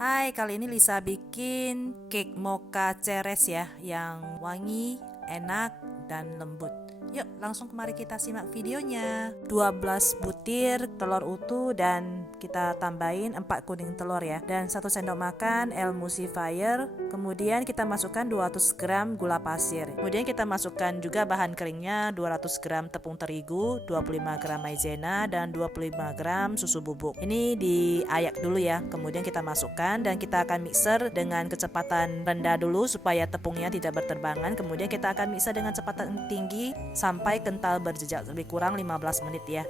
Hai, kali ini Lisa bikin cake mocha ceres ya, yang wangi, enak, dan lembut. Yuk, langsung mari kita simak videonya. 12 butir telur utuh dan kita tambahin 4 kuning telur ya. Dan 1 sendok makan emulsifier. Kemudian kita masukkan 200 gram gula pasir. Kemudian kita masukkan juga bahan keringnya 200 gram tepung terigu, 25 gram maizena, dan 25 gram susu bubuk. Ini diayak dulu ya. Kemudian kita masukkan dan kita akan mixer dengan kecepatan rendah dulu supaya tepungnya tidak berterbangan. Kemudian kita akan mixer dengan kecepatan tinggi sampai kental berjejak, lebih kurang 15 menit ya.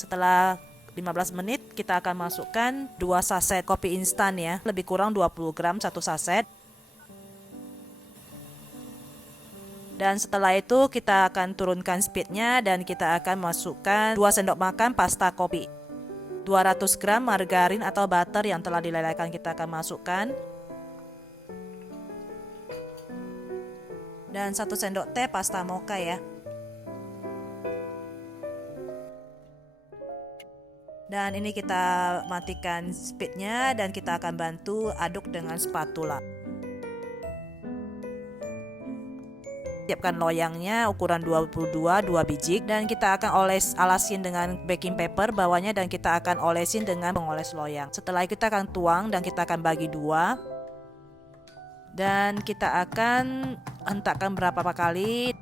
Setelah 15 menit kita akan masukkan 2 saset kopi instan ya, lebih kurang 20 gram 1 saset. Dan setelah itu kita akan turunkan speednya dan kita akan masukkan 2 sendok makan pasta kopi. 200 gram margarin atau butter yang telah dilelehkan kita akan masukkan. Dan 1 sendok teh pasta mocha ya. Dan ini kita matikan speednya dan kita akan bantu aduk dengan spatula. Siapkan loyangnya ukuran 22 2 biji dan kita akan alasin dengan baking paper bawahnya dan kita akan olesin dengan pengoles loyang. Setelah itu kita akan tuang dan kita akan bagi dua. Dan kita akan hentakkan berapa kali.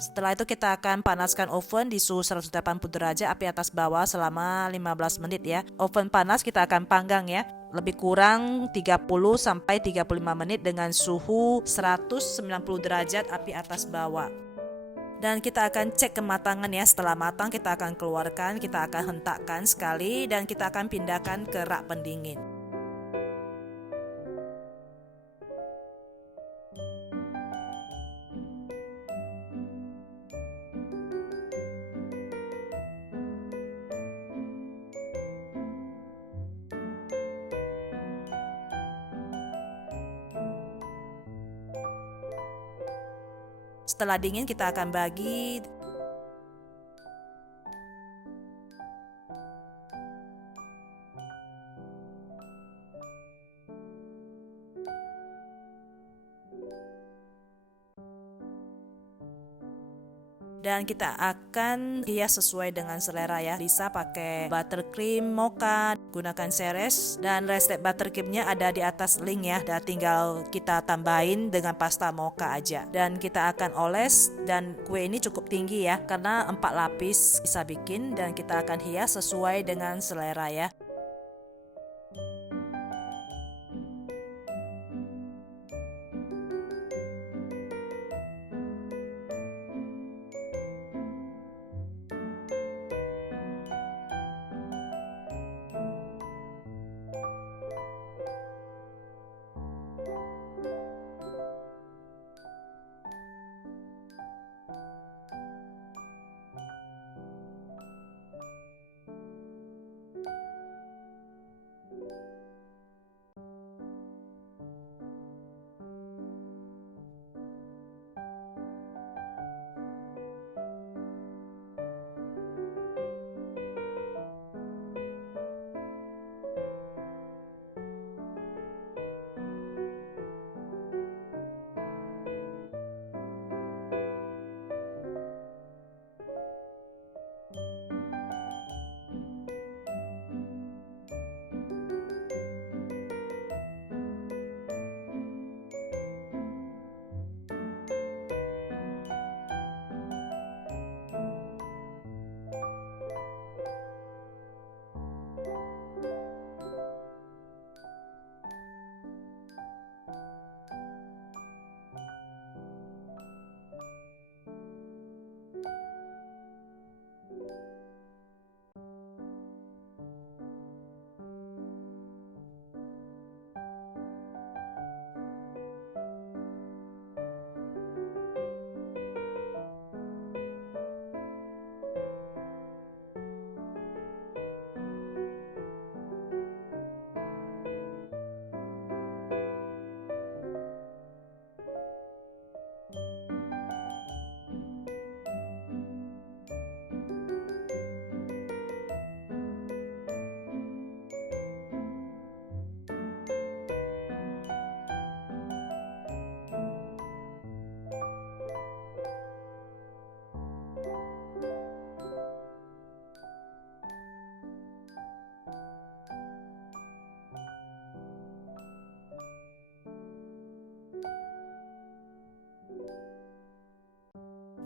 Setelah itu kita akan panaskan oven di suhu 180 derajat api atas bawah selama 15 menit ya. Oven panas kita akan panggang ya, lebih kurang 30 sampai 35 menit dengan suhu 190 derajat api atas bawah. Dan kita akan cek kematangan ya. Setelah matang kita akan keluarkan, kita akan hentakkan sekali dan kita akan pindahkan ke rak pendingin. Setelah dingin kita akan bagi. Dan kita akan hias sesuai dengan selera ya. Bisa pakai buttercream, mocha, gunakan ceres, dan resep buttercreamnya ada di atas link ya. Dan tinggal kita tambahin dengan pasta mocha aja. Dan kita akan oles dan kue ini cukup tinggi ya, karena 4 lapis bisa bikin dan kita akan hias sesuai dengan selera ya.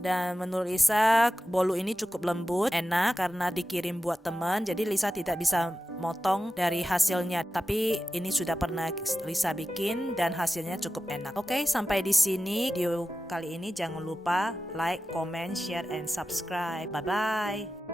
Dan menurut Lisa bolu ini cukup lembut, enak karena dikirim buat teman. Jadi Lisa tidak bisa motong dari hasilnya, tapi ini sudah pernah Lisa bikin dan hasilnya cukup enak. Oke, sampai di sini video kali ini. Jangan lupa like, comment, share, and subscribe. Bye bye.